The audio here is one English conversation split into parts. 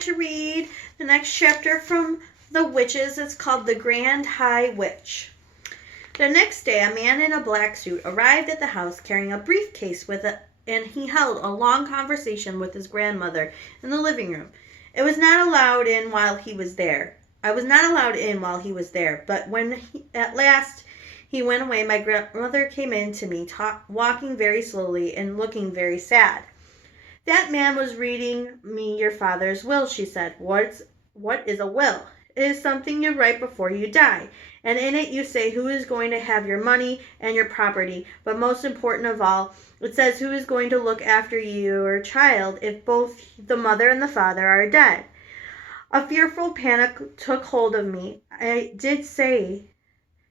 wanted to read the next chapter from The Witches. It's called The Grand High Witch. The next day, a man in a black suit arrived at the house carrying a briefcase and he held a long conversation with his grandmother in the living room. I was not allowed in while he was there, but when at last he went away, my grandmother came in to me, walking very slowly and looking very sad. That man was reading me your father's will, she said. What is a will? It is something you write before you die, and in it you say who is going to have your money and your property, but most important of all, it says who is going to look after your child if both the mother and the father are dead. A fearful panic took hold of me. I did say,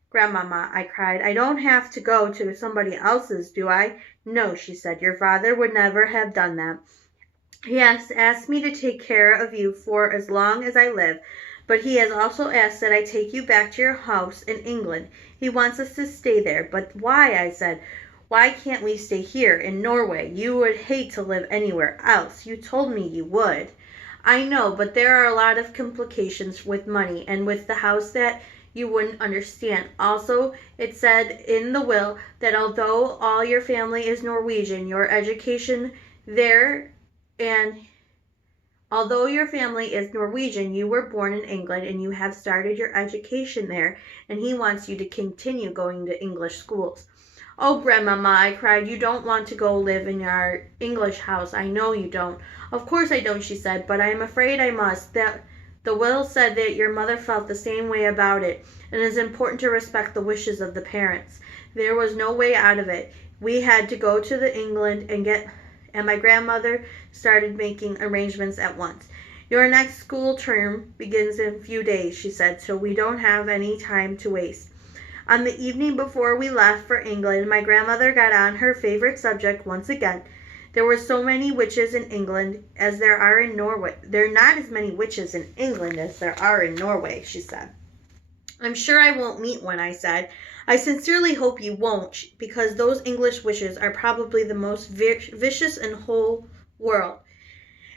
Grandmama, I cried, I don't have to go to somebody else's, do I? No, she said, your father would never have done that. He has asked me to take care of you for as long as I live, but he has also asked that I take you back to your house in England. He wants us to stay there. But why? I said. Why can't we stay here in Norway? You would hate to live anywhere else. You told me you would. I know, but there are a lot of complications with money and with the house that you wouldn't understand. Also, it said in the will that although all your family is Norwegian, your education there although your family is Norwegian, you were born in England and you have started your education there, and he wants you to continue going to English schools. Oh, Grandmama, I cried, you don't want to go live in our English house. I know you don't. Of course I don't, she said, but I am afraid I must. That the will said that your mother felt the same way about it, and it is important to respect the wishes of the parents. There was no way out of it. We had to go to the England and my grandmother started making arrangements at once. Your next school term begins in a few days, she said, so we don't have any time to waste. On the evening before we left for England, my grandmother got on her favorite subject once again. There were so many witches in England as there are in Norway. There are not as many witches in England as there are in Norway, she said. I'm sure I won't meet one, I said. I sincerely hope you won't, because those English witches are probably the most vicious in the whole world.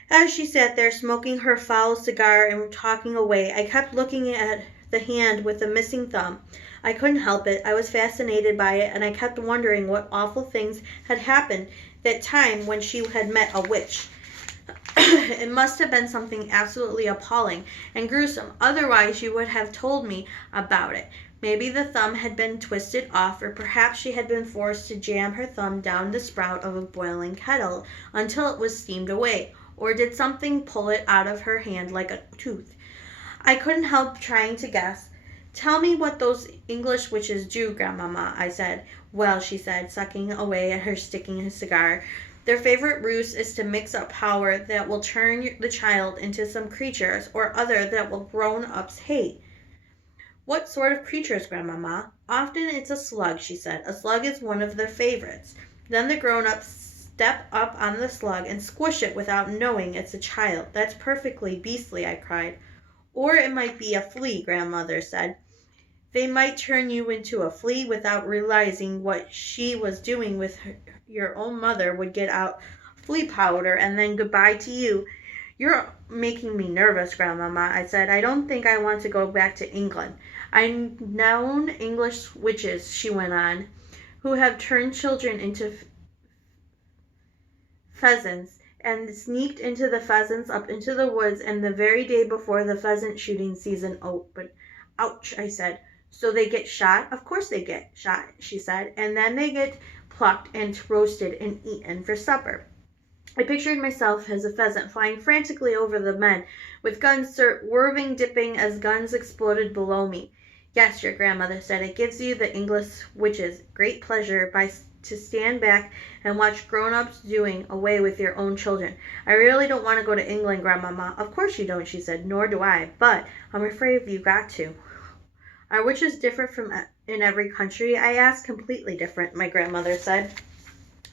As she sat there smoking her foul cigar and talking away, I kept looking at the hand with the missing thumb. I couldn't help it. I was fascinated by it, and I kept wondering what awful things had happened that time when she had met a witch. It must have been something absolutely appalling and gruesome. Otherwise, she would have told me about it. Maybe the thumb had been twisted off, or perhaps she had been forced to jam her thumb down the spout of a boiling kettle until it was steamed away. Or did something pull it out of her hand like a tooth? I couldn't help trying to guess. Tell me what those English witches do, Grandmama, I said. Well, she said, sucking away at her sticking cigar, their favorite ruse is to mix up power that will turn the child into some creatures or other that will grown-ups hate. What sort of creatures, Grandmama? Often it's a slug, she said. A slug is one of their favorites. Then the grown-ups step up on the slug and squish it without knowing it's a child. That's perfectly beastly, I cried. Or it might be a flea, Grandmother said. They might turn you into a flea without realizing what she was doing with her. Your own mother would get out flea powder and then goodbye to you. You're making me nervous, Grandmama, I said. I don't think I want to go back to England. I've known English witches, she went on, who have turned children into pheasants and sneaked into the pheasants up into the woods and the very day before the pheasant shooting season opened. Ouch, I said. So they get shot? Of course they get shot, she said, and then they get plucked and roasted and eaten for supper. I pictured myself as a pheasant flying frantically over the men, with guns whirring, dipping as guns exploded below me. Yes, your grandmother said, it gives you, the English witches, great pleasure to stand back and watch grown-ups doing away with your own children. I really don't want to go to England, Grandmama. Of course you don't, she said, nor do I, but I'm afraid you've got to. Are witches different in every country? I asked. Completely different, my grandmother said.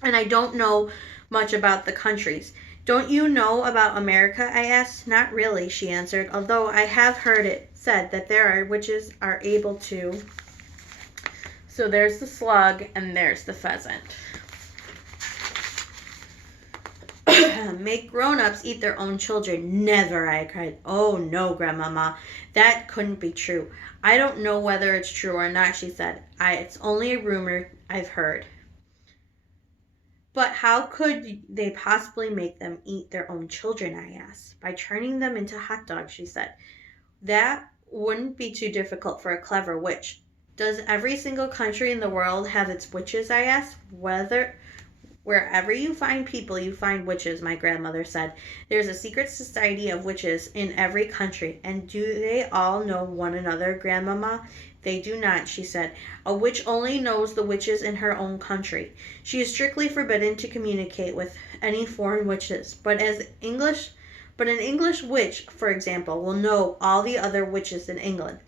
And I don't know much about the countries. Don't you know about America? I asked. Not really, she answered, although I have heard it said that there are witches are able to. So there's the slug and there's the pheasant. make grown-ups eat their own children. Never, I cried. Oh, no, Grandmama. That couldn't be true. I don't know whether it's true or not, she said. It's only a rumor I've heard. But how could they possibly make them eat their own children, I asked. By turning them into hot dogs, she said. That wouldn't be too difficult for a clever witch. Does every single country in the world have its witches, I asked. Wherever you find people, you find witches, my grandmother said. There's a secret society of witches in every country. And do they all know one another, Grandmama? They do not, she said. A witch only knows the witches in her own country. She is strictly forbidden to communicate with any foreign witches. But an English witch, for example, will know all the other witches in England.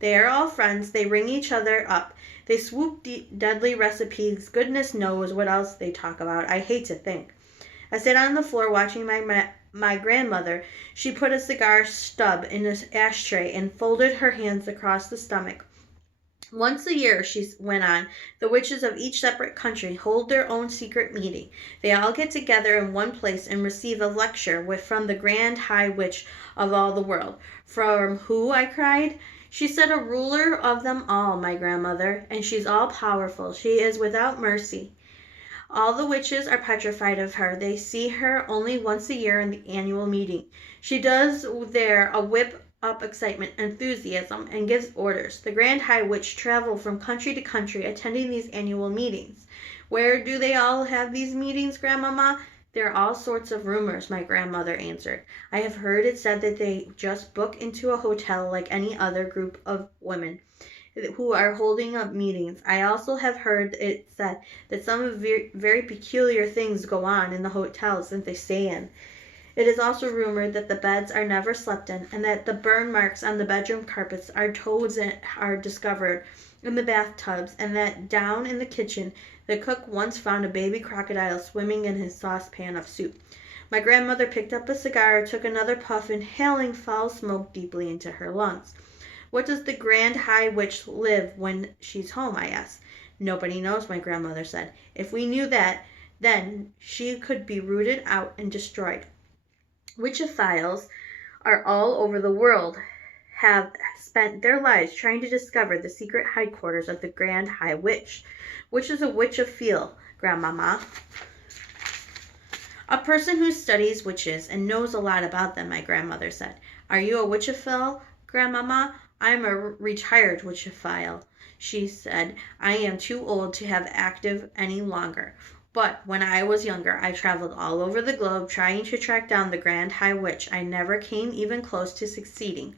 They are all friends. They ring each other up. They swoop deadly recipes. Goodness knows what else they talk about. I hate to think. I sat on the floor watching my grandmother. She put a cigar stub in an ashtray and folded her hands across the stomach. Once a year, she went on, the witches of each separate country hold their own secret meeting. They all get together in one place and receive a lecture from the grand high witch of all the world. From who? I cried. She said a ruler of them all, my grandmother, and she's all powerful. She is without mercy. All the witches are petrified of her. They see her only once a year in the annual meeting. She does there a whip up excitement, enthusiasm, and gives orders. The Grand High Witch travel from country to country attending these annual meetings. Where do they all have these meetings, Grandmama? There are all sorts of rumors, my grandmother answered. I have heard it said that they just book into a hotel like any other group of women who are holding up meetings. I also have heard it said that some very peculiar things go on in the hotels that they stay in. It is also rumored that the beds are never slept in, and that the burn marks on the bedroom carpets are toads are discovered in the bathtubs, and that down in the kitchen the cook once found a baby crocodile swimming in his saucepan of soup. My grandmother picked up a cigar, took another puff, inhaling foul smoke deeply into her lungs. What does the Grand High Witch live when she's home? I asked. Nobody knows, my grandmother said. If we knew that, then she could be rooted out and destroyed. Witchophiles are all over the world, have spent their lives trying to discover the secret headquarters of the Grand High Witch. Which is a witchophile, Grandmama? A person who studies witches and knows a lot about them, my grandmother said. Are you a witchophile, Grandmama? I'm a retired witchophile, she said. I am too old to have active any longer. But when I was younger, I traveled all over the globe trying to track down the Grand High Witch. I never came even close to succeeding.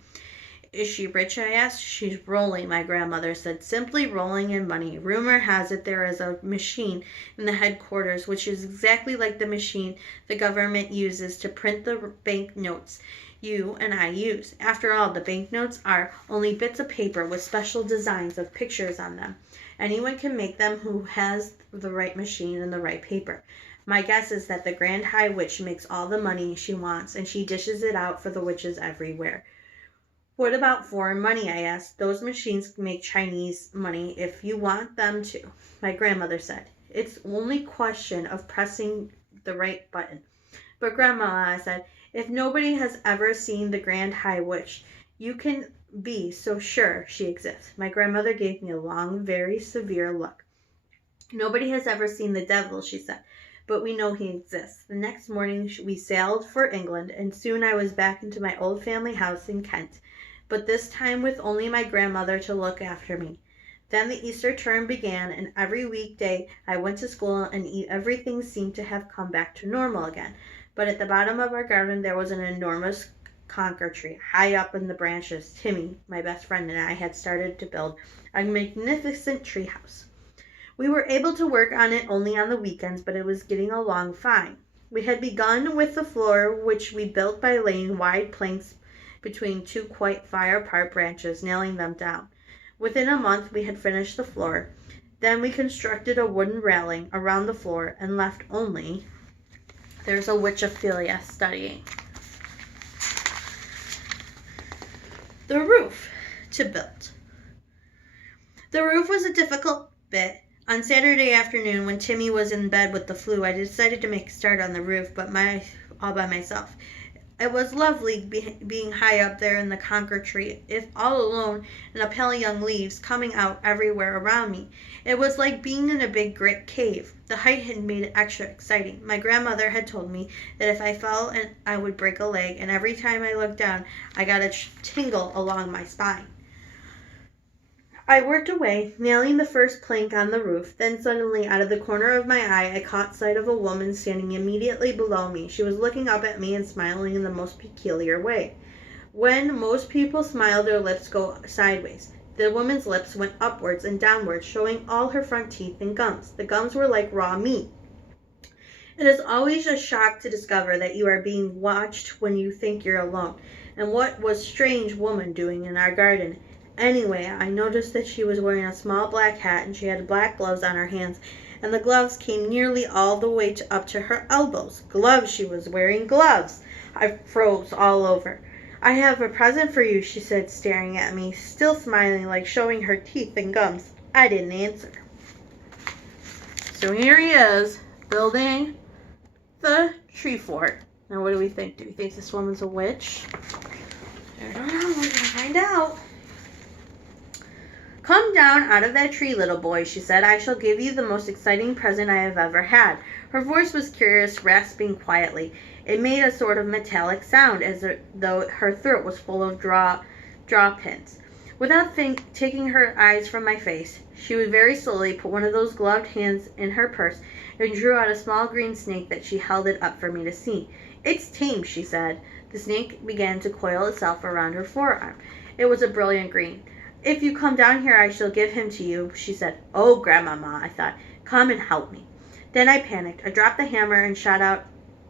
Is she rich? I asked. She's rolling, my grandmother said, simply rolling in money. Rumor has it there is a machine in the headquarters which is exactly like the machine the government uses to print the bank notes you and I use. After all, the banknotes are only bits of paper with special designs of pictures on them. Anyone can make them who has the right machine and the right paper. My guess is that the Grand High Witch makes all the money she wants, and she dishes it out for the witches everywhere. What about foreign money? I asked. Those machines make Chinese money if you want them to, my grandmother said. It's only a question of pressing the right button. But Grandma, I said, if nobody has ever seen the Grand High Witch, you can be so sure she exists. My grandmother gave me a long, very severe look. Nobody has ever seen the devil, she said, but we know he exists. The next morning we sailed for England, and soon I was back into my old family house in Kent, but this time with only my grandmother to look after me. Then the Easter term began, and every weekday I went to school, and everything seemed to have come back to normal again. But at the bottom of our garden there was an enormous conker tree. High up in the branches, Timmy, my best friend, and I had started to build a magnificent tree house. We were able to work on it only on the weekends, but it was getting along fine. We had begun with the floor, which we built by laying wide planks between two quite far apart branches, nailing them down. Within a month we had finished the floor. Then we constructed a wooden railing around the floor and left only... There's a witchophilia studying. The roof to build. The roof was a difficult bit. On Saturday afternoon, when Timmy was in bed with the flu, I decided to make a start on the roof, but my all by myself. It was lovely being high up there in the conker tree, if all alone, and the pale young leaves coming out everywhere around me. It was like being in a big brick cave. The height had made it extra exciting. My grandmother had told me that if I fell and I would break a leg, and every time I looked down, I got a tingle along my spine. I worked away, nailing the first plank on the roof. Then suddenly, out of the corner of my eye, I caught sight of a woman standing immediately below me. She was looking up at me and smiling in the most peculiar way. When most people smile, their lips go sideways. The woman's lips went upwards and downwards, showing all her front teeth and gums. The gums were like raw meat. It is always a shock to discover that you are being watched when you think you're alone. And what was strange woman doing in our garden? Anyway, I noticed that she was wearing a small black hat and she had black gloves on her hands, and the gloves came nearly all the way up to her elbows. Gloves! She was wearing gloves! I froze all over. I have a present for you, she said, staring at me, still smiling, like showing her teeth and gums. I didn't answer. So here he is, building the tree fort. Now what do we think? Do we think this woman's a witch? I don't know. We're going to find out. Come down out of that tree, little boy, she said. I shall give you the most exciting present I have ever had. Her voice was curious, rasping quietly. It made a sort of metallic sound, as though her throat was full of draw pins. Without taking her eyes from my face, she would very slowly put one of those gloved hands in her purse and drew out a small green snake that she held it up for me to see. It's tame, she said. The snake began to coil itself around her forearm. It was a brilliant green. If you come down here, I shall give him to you, she said. Oh, Grandmama, I thought. Come and help me. Then I panicked. I dropped the hammer and shot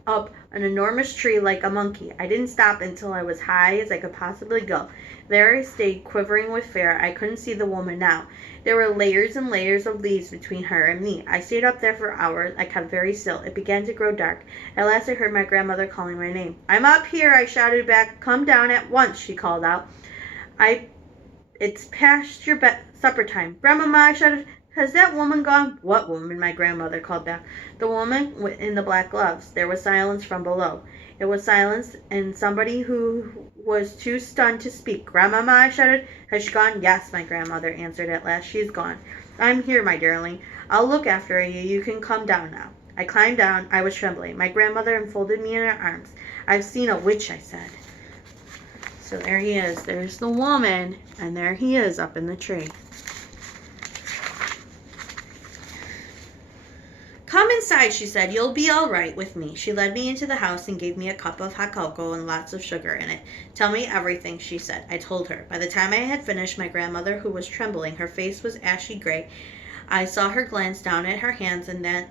up an enormous tree like a monkey. I didn't stop until I was high as I could possibly go. There I stayed, quivering with fear. I couldn't see the woman now. There were layers and layers of leaves between her and me. I stayed up there for hours. I kept very still. It began to grow dark. At last I heard my grandmother calling my name. I'm up here, I shouted back. Come down at once, she called out. It's past your supper time. Grandmama, I shouted, has that woman gone? What woman? My grandmother called back. The woman in the black gloves. There was silence from below. It was silence and somebody who was too stunned to speak. Grandmama, I shouted, has she gone? Yes, my grandmother answered at last. She's gone. I'm here, my darling. I'll look after you. You can come down now. I climbed down. I was trembling. My grandmother enfolded me in her arms. I've seen a witch, I said. So there he is. There's the woman, and there he is up in the tree. Come inside, she said. You'll be all right with me. She led me into the house and gave me a cup of hot cocoa and lots of sugar in it. Tell me everything, she said. I told her. By the time I had finished, my grandmother, who was trembling, her face was ashy gray. I saw her glance down at her hands, and then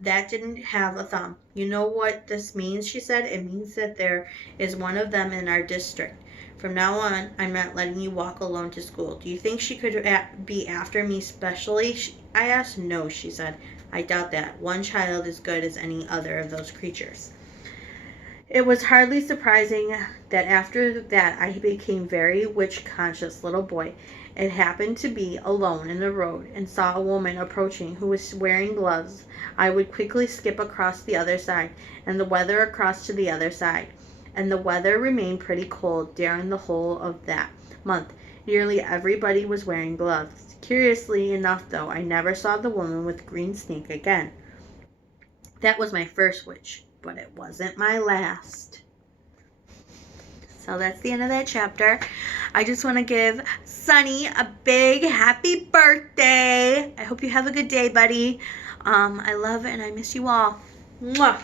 that didn't have a thumb. You know what this means, she said. It means that there is one of them in our district. From now on, I'm not letting you walk alone to school. Do you think she could be after me specially? I asked. No, she said. I doubt that. One child is good as any other of those creatures. It was hardly surprising that after that I became very witch-conscious little boy. It happened to be alone in the road and saw a woman approaching who was wearing gloves. I would quickly skip across the other side, and the weather across to the other side. And the weather remained pretty cold during the whole of that month. Nearly everybody was wearing gloves. Curiously enough, though, I never saw the woman with green snake again. That was my first witch, but it wasn't my last. So that's the end of that chapter. I just want to give Sunny a big happy birthday. I hope you have a good day, buddy. I love and I miss you all. Mwah.